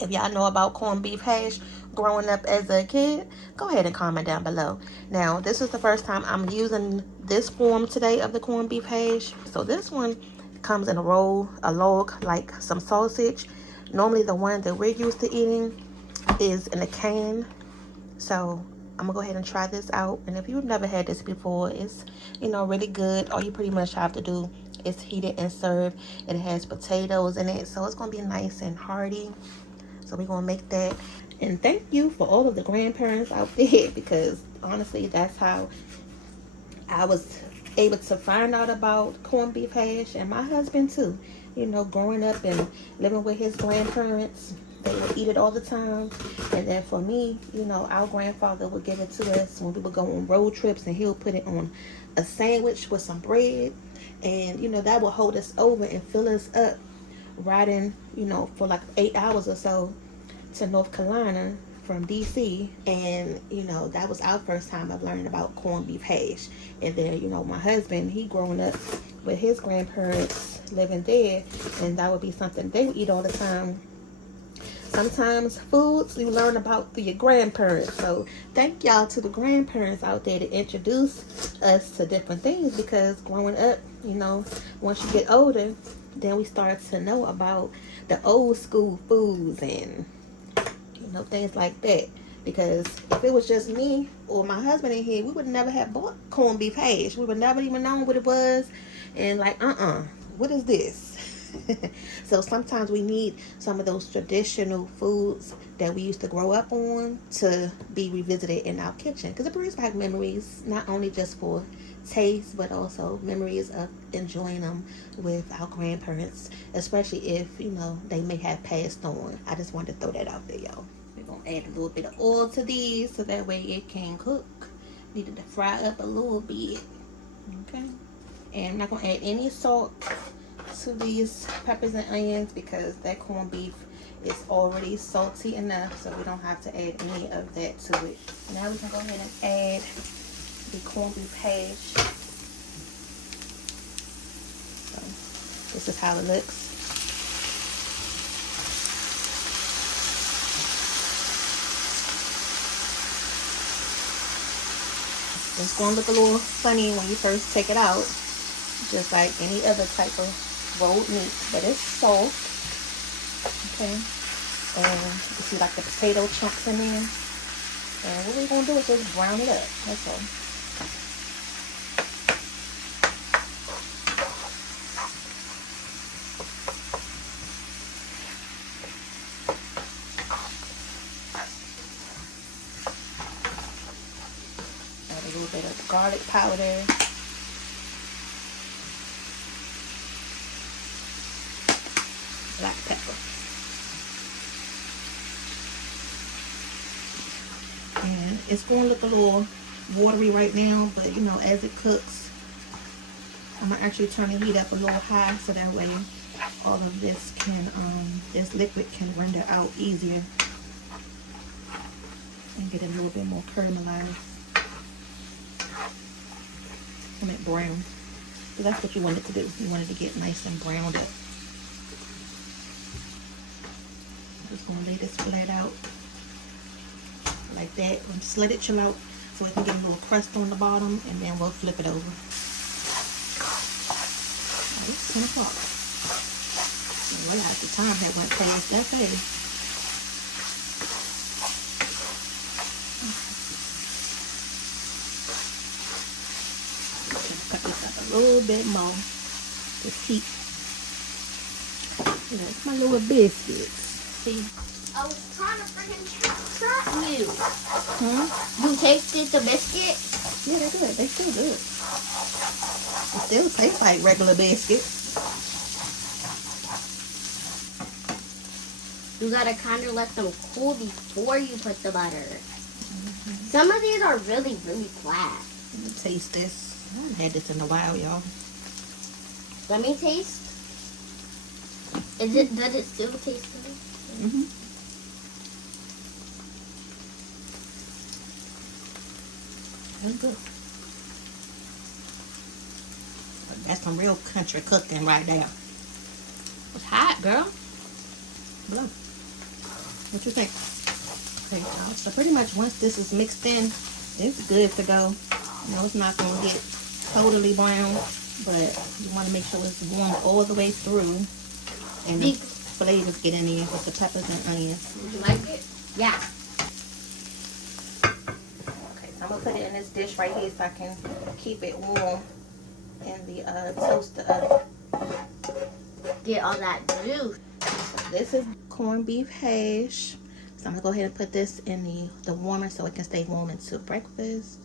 If y'all know about corned beef hash growing up as a kid, go ahead and comment down below. Now, this is the first time I'm using this form today of the corned beef hash. So this one comes in a roll, a log, like some sausage. Normally the one that we're used to eating is in a can. So I'm gonna go ahead and try this out. And if you've never had this before, it's, you know, really good. All you pretty much have to do is heat it and serve. It has potatoes in it, so it's gonna be nice and hearty. So we're gonna make that. And thank you for all of the grandparents out there, because honestly, that's how I was able to find out about corned beef hash. And my husband too, you know, growing up and living with his grandparents, they would eat it all the time. And then for me, you know, our grandfather would give it to us when we would go on road trips, and he'll put it on a sandwich with some bread. And, you know, that would hold us over and fill us up, riding, you know, for like 8 hours or so to North Carolina from DC. And, you know, that was our first time of learning about corned beef hash. And then, you know, my husband, he growing up with his grandparents living there, and that would be something they would eat all the time. Sometimes foods you learn about through your grandparents. So thank y'all to the grandparents out there to introduce us to different things, because growing up, you know, once you get older, then we start to know about the old school foods and, you know, things like that. Because if it was just me or my husband in here, we would never have bought corned beef hash. We would never even known what it was. And like, what is this? So sometimes we need some of those traditional foods that we used to grow up on to be revisited in our kitchen, because it brings back memories, not only just for taste, but also memories of enjoying them with our grandparents, especially if, you know, they may have passed on. I just wanted to throw that out there, y'all. We're gonna add a little bit of oil to these so that way it can cook. Needed to fry up a little bit. Okay, and I'm not gonna add any salt to these peppers and onions, because that corned beef is already salty enough, so we don't have to add any of that to it. Now we can go ahead and add the corned beef hash. So this is how it looks. It's going to look a little funny when you first take it out, just like any other type of rolled meat, but it's soft. Okay, and you see like the potato chunks in there. And what we're gonna do is just brown it up. That's all. Add a little bit of garlic powder. Black pepper. And it's going to look a little watery right now, but you know, as it cooks, I'm gonna actually turn the heat up a little high, so that way all of this can this liquid can render out easier and get a little bit more caramelized. I meant brown. So that's what you wanted to do. You wanted to get nice and browned up. Just gonna lay this flat out like that, and just let it chill out so it can get a little crust on the bottom, and then we'll flip it over. Oh, it's 10 o'clock. I realized the time that went past that fast. Just cut this up a little bit more to keep, you know, my little biscuits. See? I was trying to freaking trap you. You tasted the biscuit? Yeah, they're good. They still good. They still taste like regular biscuits. You gotta kind of let them cool before you put the butter. Some of these are really, really flat. Let me taste this. I haven't had this in a while, y'all. Let me taste. Does it still taste good? That's good. That's some real country cooking right there. It's hot, girl. Look. What you think? Okay, y'all. So pretty much once this is mixed in, it's good to go. You know, it's not going to get totally brown, but you want to make sure it's warm all the way through. And the flavors get in there with the peppers and onions. Would you like it? Yeah. Okay, so I'm going to put it in this dish right here so I can keep it warm in the toaster oven. Get all that juice. This is corned beef hash. So I'm gonna go ahead and put this in the warmer so it can stay warm into breakfast.